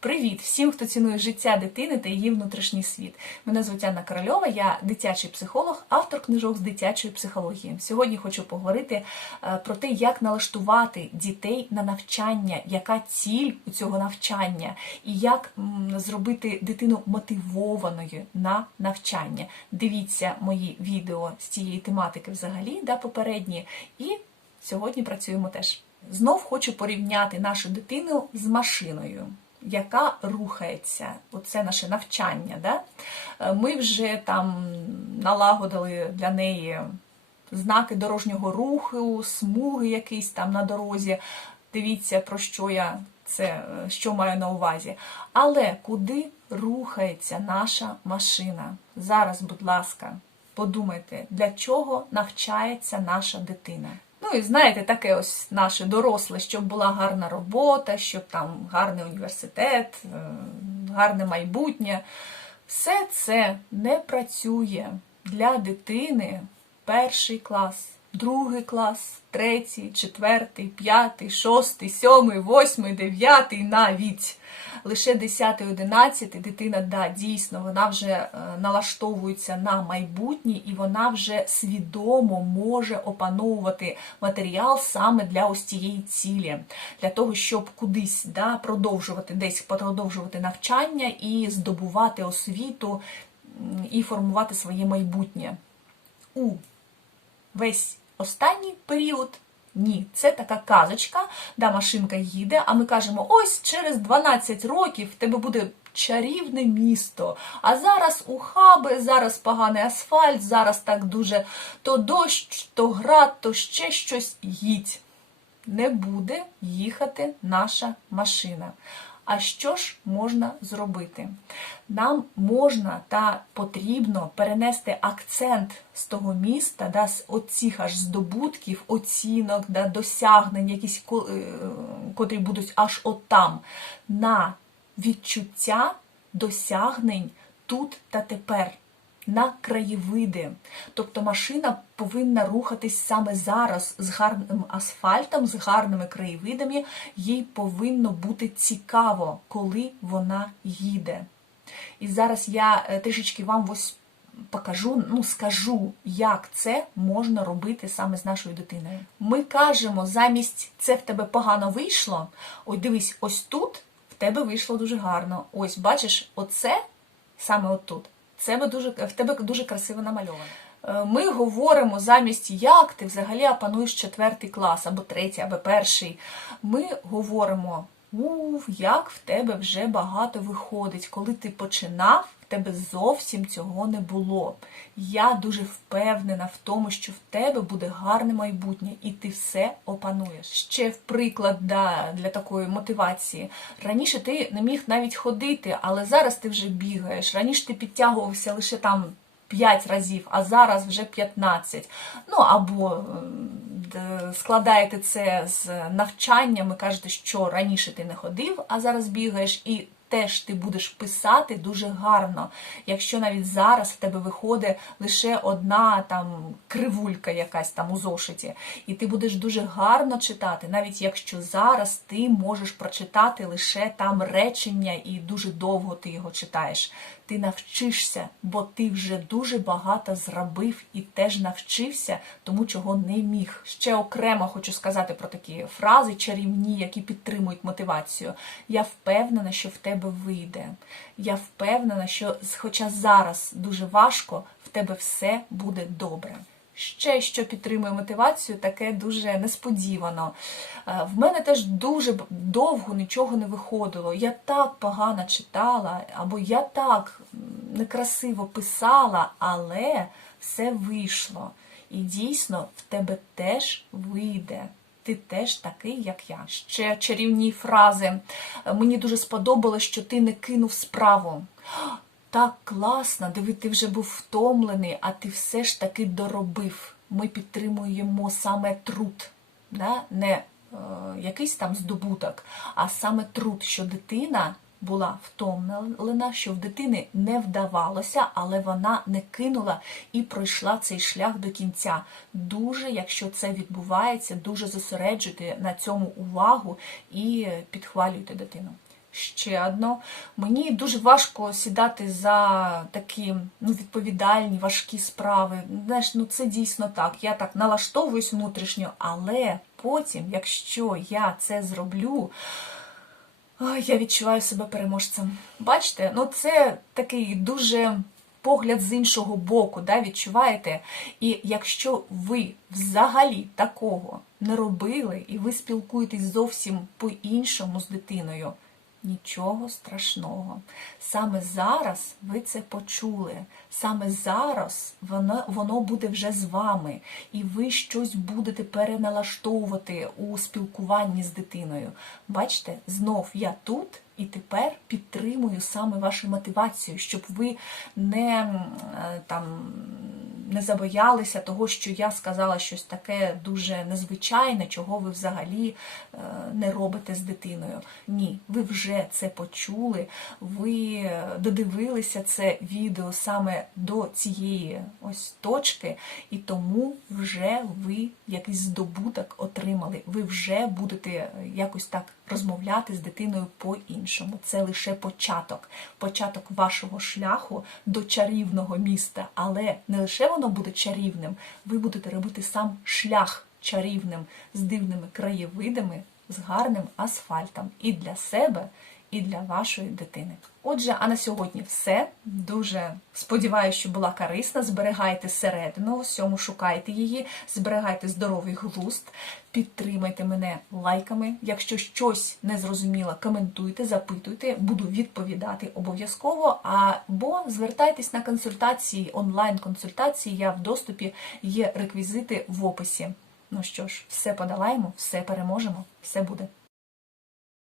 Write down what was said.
Привіт всім, хто цінує життя дитини та її внутрішній світ. Мене звуть Анна Корольова, я дитячий психолог, автор книжок з дитячої психології. Сьогодні хочу поговорити е, про те, як налаштувати дітей на навчання, яка ціль у цього навчання, і як зробити дитину мотивованою на навчання. Дивіться мої відео з цієї тематики взагалі, да, попередні, і сьогодні працюємо теж. Знов хочу порівняти нашу дитину з машиною яка рухається, оце наше навчання. Да? Е, Ми вже там налагодили для неї знаки дорожнього руху, смуги якісь там на дорозі. Дивіться, про що я це е, що маю на увазі. Але куди рухається наша машина? Зараз, будь ласка, подумайте, для чого навчається наша дитина. Ну і знаєте, таке ось наше доросле, щоб була гарна робота, щоб там гарний університет, е, гарне майбутнє. Все це не працює для дитини перший клас, другий клас, третій, четвертий, п'ятий, шостий, сьомий, восьмий, дев'ятий навіть. Лише 10-11 дитина, да, дійсно, вона вже е, налаштовується на майбутнє і вона вже свідомо може опановувати матеріал саме для ось цієї цілі, для того, щоб кудись да, продовжувати десь продовжувати навчання і здобувати освіту і формувати своє майбутнє. У весь останній період. Ні, це така казочка, да, машинка їде, а ми кажемо, ось через 12 років в тебе буде чарівне місто. А зараз ухаби, зараз поганий асфальт, зараз так дуже то дощ, то град, то ще щось їдь. Не буде їхати наша машина. А що ж можна зробити? Нам можна та потрібно перенести акцент з того міста, да, з оцих аж здобутків, оцінок, да, досягнень, якісь е, котрі будуть аж отам, на відчуття досягнень тут та тепер. На краєвиди. Тобто машина повинна рухатись саме зараз з гарним асфальтом, з гарними краєвидами. Їй повинно бути цікаво, коли вона їде. І зараз я е, трішечки вам ось покажу, ну скажу, як це можна робити саме з нашою дитиною. Ми кажемо, замість це в тебе погано вийшло. Ой, дивись, ось тут в тебе вийшло дуже гарно. Ось, бачиш, оце саме отут. Це би дуже, в тебе дуже красиво намальовано. Е, Ми говоримо замість як ти взагалі опануєш четвертий клас, або третій, або перший. Ми говоримо, уф, як в тебе вже багато виходить. Коли ти починав, в тебе зовсім цього не було. Я дуже впевнена в тому, що в тебе буде гарне майбутнє, і ти все опануєш. Ще в приклад да, для такої мотивації. Раніше ти не міг навіть ходити, але зараз ти вже бігаєш. Раніше ти підтягувався лише там 5 разів, а зараз вже 15. Ну або складаєте це з навчанням і кажете, що раніше ти не ходив, а зараз бігаєш, і теж ти будеш писати дуже гарно. Якщо навіть зараз в тебе виходить лише одна там кривулька якась там у зошиті, і ти будеш дуже гарно читати, навіть якщо зараз ти можеш прочитати лише там речення і дуже довго ти його читаєш. Ти навчишся, бо ти вже дуже багато зробив і теж навчився тому, чого не міг. Ще окремо хочу сказати про такі фрази чарівні, які підтримують мотивацію. Я впевнена, що в тебе вийде. Я впевнена, що, хоча зараз дуже важко, в тебе все буде добре. Ще що підтримує мотивацію, таке дуже несподівано. Е, В мене теж дуже довго нічого не виходило. Я так погано читала, або я так некрасиво писала, але все вийшло. І дійсно в тебе теж вийде. Ти теж такий, як я. Ще чарівні фрази. Мені дуже сподобалось, що ти не кинув справу. Так класно, диви, ти вже був втомлений, а ти все ж таки доробив. Ми підтримуємо саме труд, да? не е, якийсь там здобуток, а саме труд, що дитина була втомлена, що в дитини не вдавалося, але вона не кинула і пройшла цей шлях до кінця. Дуже, якщо це відбувається, дуже зосереджуйте на цьому увагу і підхвалюйте дитину. Ще одно. Мені дуже важко сідати за такі ну, відповідальні, важкі справи. Знаєш, ну це дійсно так. Я так налаштовуюсь внутрішньо, але потім, якщо я це зроблю. Я відчуваю себе переможцем. Бачите, ну це такий дуже погляд з іншого боку, да, відчуваєте? І якщо ви взагалі такого не робили, і ви спілкуєтесь зовсім по-іншому з дитиною, нічого страшного. Саме зараз ви це почули. Саме зараз воно, воно буде вже з вами, і ви щось будете переналаштовувати у спілкуванні з дитиною. Бачите, знов я тут і тепер підтримую саме вашу мотивацію, щоб ви не е, там. Не забоялися того, що я сказала щось таке дуже незвичайне, чого ви взагалі е, не робите з дитиною. Ні, ви вже це почули, ви е, додивилися це відео саме до цієї ось точки, і тому вже ви якийсь здобуток отримали. Ви вже будете е, якось так розмовляти з дитиною по-іншому. Це лише початок, початок вашого шляху до чарівного міста. Але не лише воно буде чарівним, ви будете робити сам шлях чарівним з дивними краєвидами, з гарним асфальтом. І для себе, і для вашої дитини. Отже, а на сьогодні все. Дуже сподіваюся, що була корисна. Зберігайте середину, всьому шукайте її, зберігайте здоровий глузд, підтримайте мене лайками. Якщо щось не зрозуміло, коментуйте, запитуйте, буду відповідати обов'язково. Або звертайтесь на консультації, онлайн-консультації. Я в доступі є реквізити в описі. Ну що ж, все подолаємо, все переможемо, все буде.